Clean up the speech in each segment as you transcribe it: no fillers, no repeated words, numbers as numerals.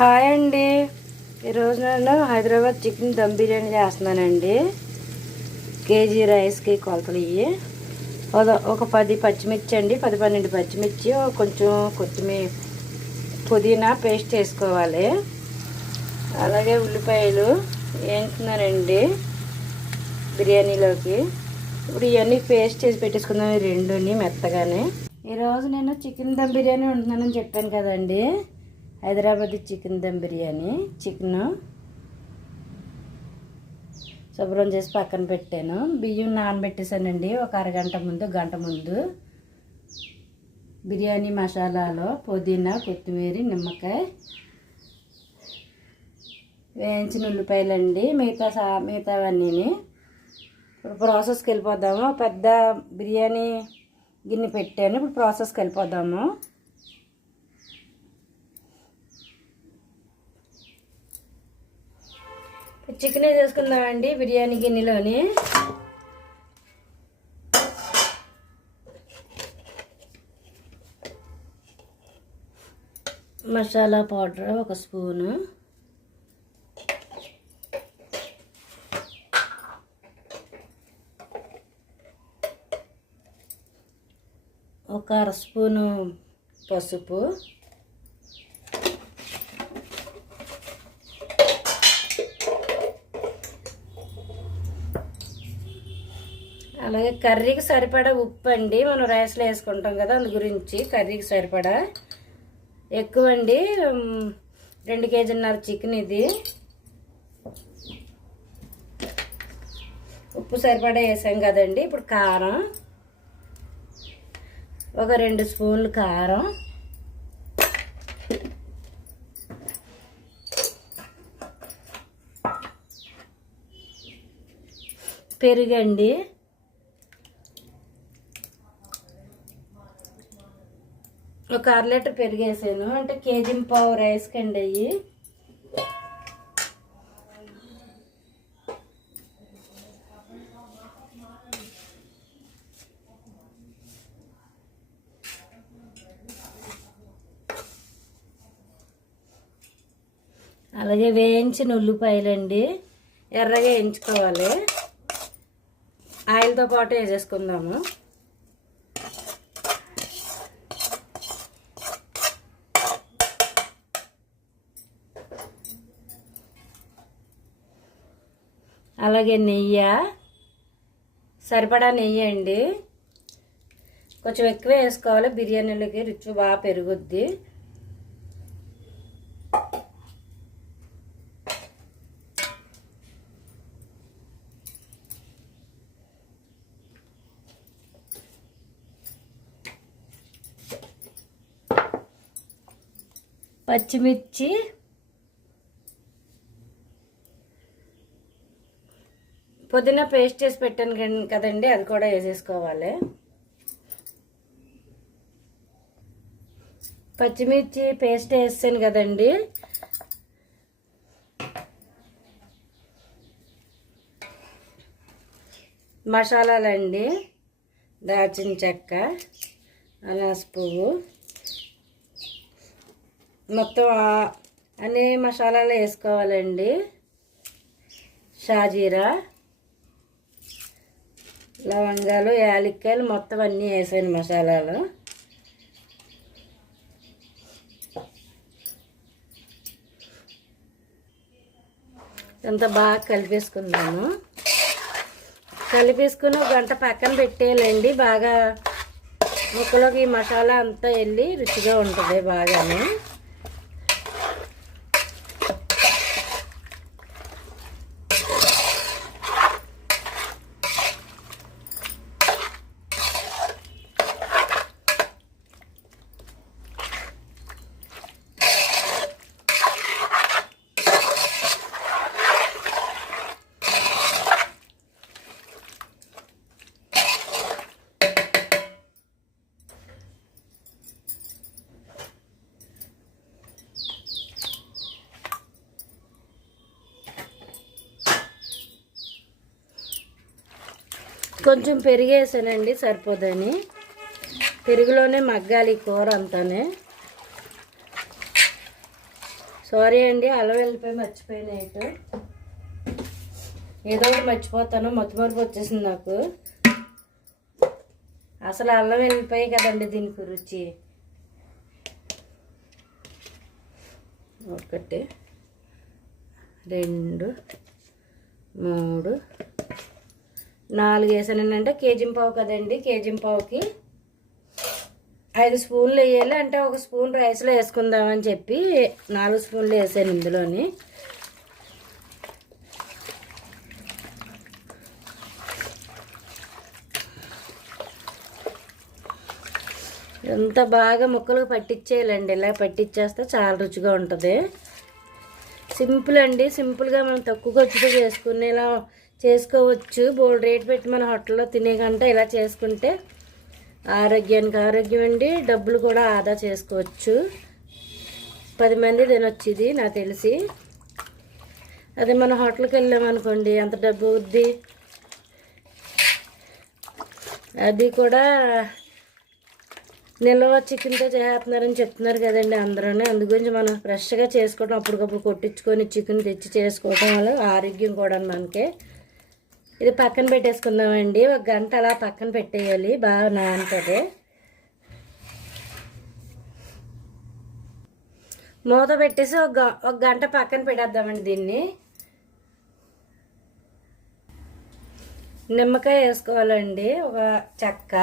Hi అండి. ఈరోజు నేను హైదరాబాద్ చికెన్ దమ్ బిర్యానీ చేస్తున్నానండి. కేజీ రైస్కి కొలతలు ఇవి. ఒక 10 పచ్చిమిర్చి అండి, 10-12 పచ్చిమిర్చి, కొంచెం కొత్తిమీర, పుదీనా పేస్ట్ చేసుకోవాలి. అలాగే ఉల్లిపాయలు వేయించుతున్నానండి బిర్యానీలోకి. ఇప్పుడు ఇవన్నీ పేస్ట్ చేసి పెట్టేసుకుందాం ఈ రెండుని మెత్తగానే. ఈరోజు నేను చికెన్ దమ్ బిర్యానీ వండుతున్నానని చెప్పాను కదండి. హైదరాబాద్ చికెన్ దమ్ బిర్యానీ. చికెన్ శుభ్రం చేసి పక్కన పెట్టాను. బియ్యం నానబెట్టేసానండి ఒక అరగంట ముందు, గంట ముందు. బిర్యానీ మసాలాలో పుదీనా, కొత్తిమీర, నిమ్మకాయ, వేయించిన ఉల్లిపాయలండి, మిగతావన్నీ. ఇప్పుడు ప్రాసెస్కి వెళ్ళిపోదాము. పెద్ద బిర్యానీ గిన్నె పెట్టాను. ఇప్పుడు ప్రాసెస్కి వెళ్ళిపోదాము. చికెన్ చేసుకుందామండి బిర్యానీ గిన్నెలోని. మసాలా పౌడర్ 1 స్పూను, ఒక 1/2 స్పూను పసుపు, అలాగే కర్రీకి సరిపడా ఉప్పు అండి. మనం రైస్లో వేసుకుంటాం కదా, అందు గురించి కర్రీకి సరిపడా ఎక్కువ అండి. 2 కేజీన్నర చికెన్ ఇది. ఉప్పు సరిపడా వేసాం కదండి. ఇప్పుడు కారం ఒక 2 స్పూన్లు కారం, పెరుగండి, ఒక 1/2 లీటర్ పెరుగు వేసాను. అంటే 1.5 కేజీ రైస్కి అండి అయ్యి. అలాగే వేయించిన ఉల్లిపాయలండి, ఎర్రగా వేయించుకోవాలి. ఆయిల్తో పాటు వేసేసుకుందాము. అలాగే నెయ్యి, సరిపడా నెయ్యి అండి. కొంచెం ఎక్కువ వేసుకోవాలి, బిర్యానీలోకి రుచి బాగా పెరుగుద్ది. పచ్చిమిర్చి, పుదీనా పేస్ట్ చేసి పెట్టాను కదండి, అది కూడా వేసేసుకోవాలి. పచ్చిమిర్చి పేస్ట్ వేసాను కదండి. మసాలాలండి, దాల్చిన చెక్క, అనాస పువ్వు, మొత్తం అన్ని మసాలాలు వేసుకోవాలండి. షాజీరా, లవంగాలు, యాలక్కాయలు మొత్తం అన్నీ వేసాను మసాలాలు. అంతా బాగా కలిపేసుకుందాము. కలిపేసుకుని 1 గంట పక్కన పెట్టేయాలండి. బాగా ముక్కలోకి ఈ మసాలా అంతా వెళ్ళి రుచిగా ఉంటుంది బాగానే. కొంచెం పెరిగేసానండి, సరిపోదని. పెరుగులోనే మగ్గాలి కూర అంతానే. సారీ అండి, అల్లం వెళ్ళిపోయి మర్చిపోయిన నైట్. ఏదో ఒకటి మర్చిపోతాను, మత్తుమరుపు వచ్చేసింది నాకు. అసలు అల్లం వెళ్ళిపోయి కదండి దీనికి రుచి. 1 2 3 4 వేసానంటే కేజీ పావు కదండి. కేజీ పావుకి 5 స్పూన్లు వేయాలి. అంటే 1 స్పూన్ రైస్లో వేసుకుందామని చెప్పి 4 స్పూన్లు వేసాను ఇందులోని. ఎంత బాగా ముక్కలు పట్టించేయాలండి. ఇలా పట్టించేస్తే చాలా రుచిగా ఉంటుంది. సింపుల్ అండి, సింపుల్గా మనం తక్కువ ఖర్చుతో చేసుకునేలా చేసుకోవచ్చు. బోల్డ్ రేట్ పెట్టి మన హోటల్లో తినే కంటే ఇలా చేసుకుంటే ఆరోగ్యానికి ఆరోగ్యం అండి, డబ్బులు కూడా ఆదా చేసుకోవచ్చు. 10 మంది తినొచ్చు ఇది నాకు తెలిసి. అదే మన హోటల్కి వెళ్ళామనుకోండి ఎంత డబ్బు అవుద్ది. అది కూడా నిల్వ చికెన్తో చేస్తున్నారని చెప్తున్నారు కదండి అందరూ. అందుగురించి మనం ఫ్రెష్గా చేసుకోవడం, అప్పటికప్పుడు కొట్టించుకొని చికెన్ తెచ్చి చేసుకోవడం వల్ల ఆరోగ్యం కూడా మనకి. ఇది పక్కన పెట్టేసుకుందామండి. 1 గంట అలా పక్కన పెట్టేయాలి, బాగా నానుతుంది. మూత పెట్టేసి ఒక గంట పక్కన పెట్టేద్దామండి దీన్ని. నిమ్మకాయ వేసుకోవాలండి, 1 చెక్క,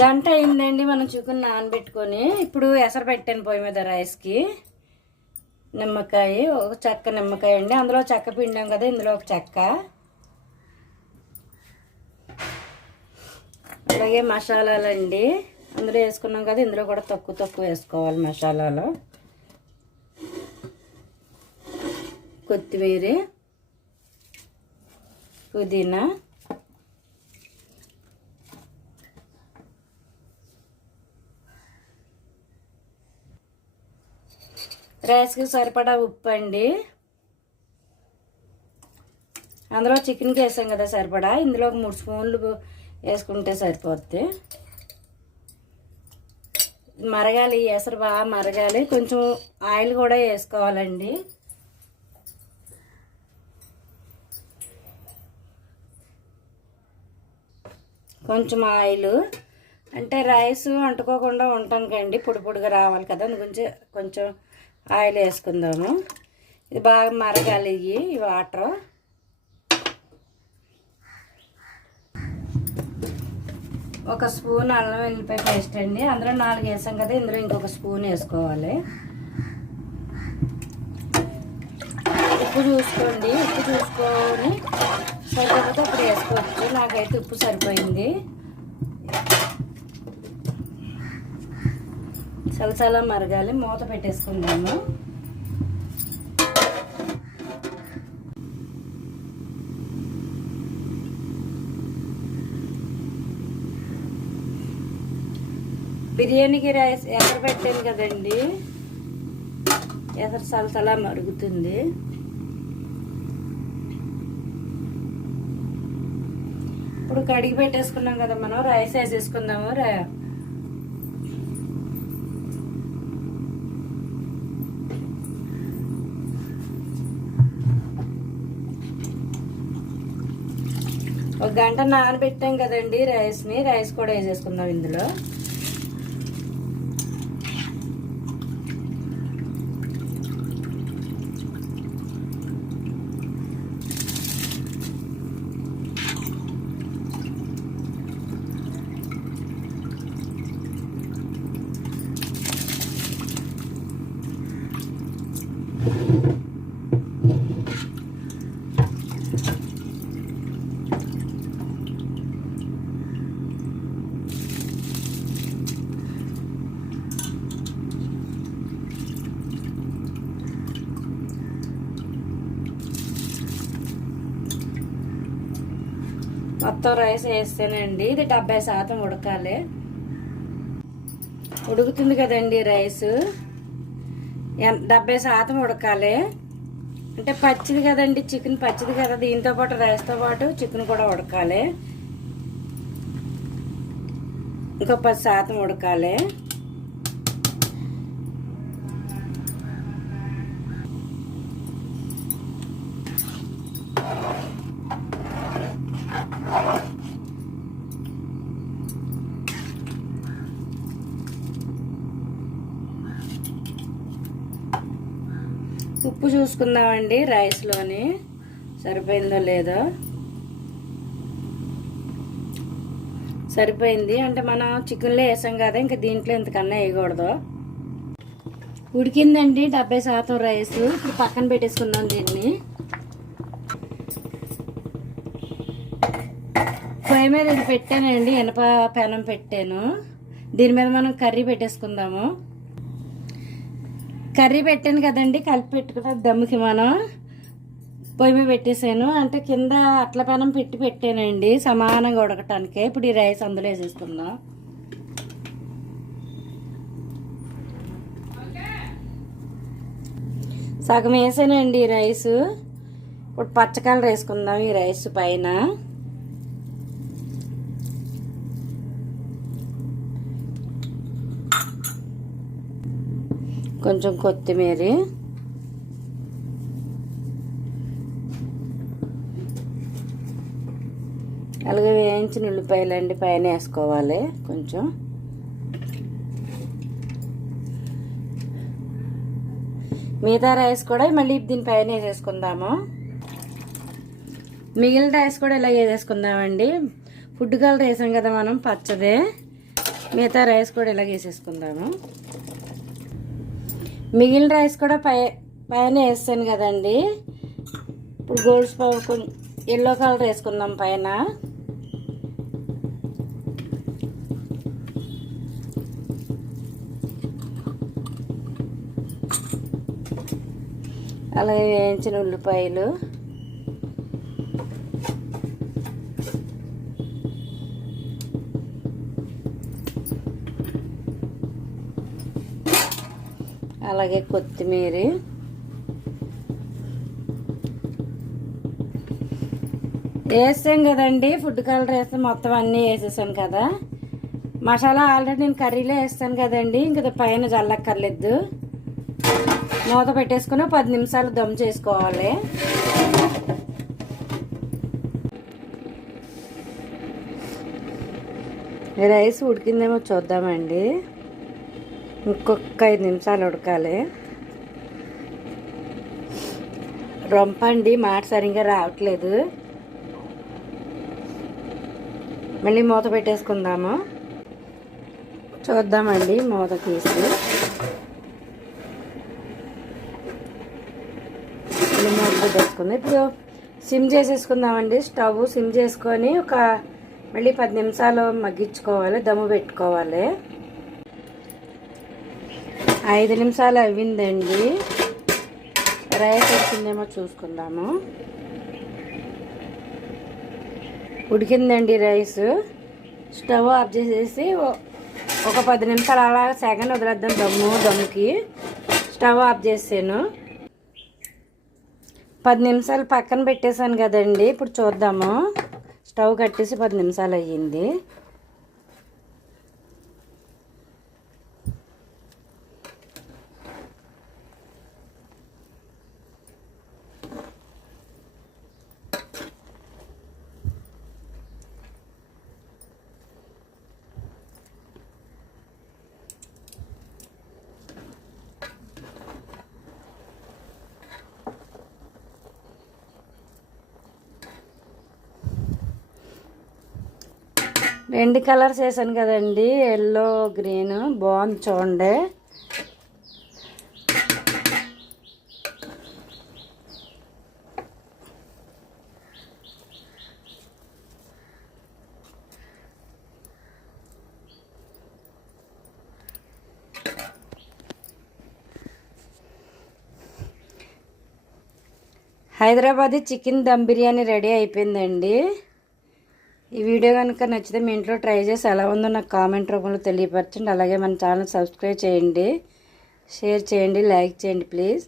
గంట అయిందండి మనం చికెన్ నానబెట్టుకొని. ఇప్పుడు ఎసరు పెట్టాను పొయ్యి మీద రైస్కి. నిమ్మకాయ, 1 చెక్క నిమ్మకాయ అండి. అందులో చెక్క పిండాం కదా, ఇందులో 1 చెక్క. అలాగే మసాలాలండి అందులో వేసుకున్నాం కదా, ఇందులో కూడా తక్కువ వేసుకోవాలి మసాలాలు. కొత్తిమీర, పుదీనా, రైస్కి సరిపడా ఉప్పు అండి. అందులో చికెన్కి వేసాం కదా సరిపడా, ఇందులో 3 స్పూన్లు వేసుకుంటే సరిపోద్ది. మరగాలి, ఎసరు బాగా మరగాలి. కొంచెం ఆయిల్ కూడా వేసుకోవాలండి. కొంచెం ఆయిల్ అంటే రైస్ అంటుకోకుండా ఉండటానికండి, పొడి పొడిగా రావాలి కదా, అందుగురించి కొంచెం ఆయిల్ వేసుకుందాము. ఇది బాగా మరగాలి ఈ వాటర్. ఒక స్పూన్ అల్లం వెల్లిపాయ పేస్ట్ అండి. అందులో 4 వేసాం కదా, ఇందులో ఇంకొక స్పూన్ వేసుకోవాలి. ఉప్పు చూసుకోండి, ఉప్పు చూసుకొని సరిపోతే అప్పుడు వేసుకోవచ్చు. నాకైతే ఉప్పు సరిపోయింది. చలచలా మరగాలి, మూత పెట్టేసుకుందాము. బిర్యానీకి రైస్ ఎసరు పెట్టాను కదండి, ఎసరు చలచలా మరుగుతుంది. ఇప్పుడు కడిగి పెట్టేసుకున్నాం కదా మనం, రైస్ వేసేసుకుందాము. ఒక గంట నానబెట్టాం కదండి రైస్ని, రైస్ కూడా వేసేసుకుందాం ఇందులో. మొత్తం రైస్ వేస్తానండి. ఇది 70% ఉడకాలి. ఉడుకుతుంది కదండి రైస్, 70% ఉడకాలి. అంటే పచ్చిది కదండి, చికెన్ పచ్చిది కదా, దీంతో పాటు రైస్తో పాటు చికెన్ కూడా ఉడకాలి. ఇంకో 10% ఉడకాలి. ఉప్పు చూసుకుందామండి రైస్లోని సరిపోయిందో లేదో. సరిపోయింది. అంటే మనం చికెన్లో వేసాం కదా, ఇంకా దీంట్లో ఇంతకన్నా వేయకూడదు. ఉడికిందండి 70% రైస్. ఇప్పుడు పక్కన పెట్టేసుకుందాం దీన్ని. పొయ్యి మీద ఇది పెట్టానండి, ఇనప పెనం పెట్టాను. దీని మీద మనం కర్రీ పెట్టేసుకుందాము. కర్రీ పెట్టాను కదండి, కలిపి పెట్టుకున్న దమ్ముకి మనం పొయ్యి మీద పెట్టేసాను. అంటే కింద అట్ల పెనం పెట్టానండి సమానంగా ఉడకటానికి. ఇప్పుడు ఈ రైస్ అందులో వేసేసుకుందాం. సగం వేసానండి ఈ రైస్. ఇప్పుడు పచ్చ కలర్ వేసుకుందాం ఈ రైస్ పైన. కొంచెం కొత్తిమీర, అలాగే వేయించిన ఉల్లిపాయలండి పైన వేసుకోవాలి కొంచెం. మిగతా రైస్ కూడా మళ్ళీ దీనిపైన వేసేసుకుందాము. మిగిలిన రైస్ కూడా ఇలా వేసేసుకుందామండి. ఫుడ్ కలర్ వేసాం కదా మనం పచ్చదే, మిగతా రైస్ కూడా ఇలా వేసేసుకుందాము. మిగిలిన రైస్ కూడా పైన వేస్తాను కదండి. ఇప్పుడు గోల్డ్ కొంచెం ఎల్లో కలర్ వేసుకుందాం పైన. అలాగే వేయించిన ఉల్లిపాయలు, అలాగే కొత్తిమీర, వేస్తాం కదండి. ఫుడ్ కలర్ వేస్తే మొత్తం అన్నీ వేసేసాను కదా. మసాలా ఆల్రెడీ నేను కర్రీలో వేస్తాను కదండి, ఇంకా పైన చల్లక్కర్లేదు. మూత పెట్టేసుకుని 10 నిమిషాలు దమ్ చేసుకోవాలి. రైస్ ఉడికిందేమో చూద్దామండి. ఇంకొక 5 నిమిషాలు ఉడకాలి. రొంపండి మాట సరిగ్గా రావట్లేదు. మళ్ళీ మూత పెట్టేసుకుందాము. చూద్దామండి మూత తీసి. మళ్ళీ మూత పెట్టేసుకుందాం. ఇప్పుడు సిమ్ చేసేసుకుందామండి. స్టవ్ సిమ్ చేసుకొని మళ్ళీ 10 నిమిషాలు మగ్గించుకోవాలి, దమ్ము పెట్టుకోవాలి. 5 నిమిషాలు అవ్విందండి. రైస్ వచ్చిందేమో చూసుకుందాము. ఉడికిందండి రైస్. స్టవ్ ఆఫ్ చేసేసి ఒక 10 నిమిషాలు అలా సెకండ్ వదిలేద్దాం దమ్ముకి. స్టవ్ ఆఫ్ చేసాను. 10 నిమిషాలు పక్కన పెట్టేశాను కదండి. ఇప్పుడు చూద్దాము. స్టవ్ కట్టేసి 10 నిమిషాలు అయ్యింది. రెండు కలర్స్ వేసాను కదండి, ఎల్లో గ్రీన్. బాగుంది చూడండి. హైదరాబాదీ చికెన్ దమ్ బిర్యానీ రెడీ అయిపోయిందండి. ఈ వీడియో కనుక నచ్చితే మీ ఇంట్లో ట్రై చేసి ఎలా ఉందో నాకు కామెంట్ రూపంలో తెలియపరచండి. అలాగే మన ఛానల్ సబ్స్క్రైబ్ చేయండి, షేర్ చేయండి, లైక్ చేయండి ప్లీజ్.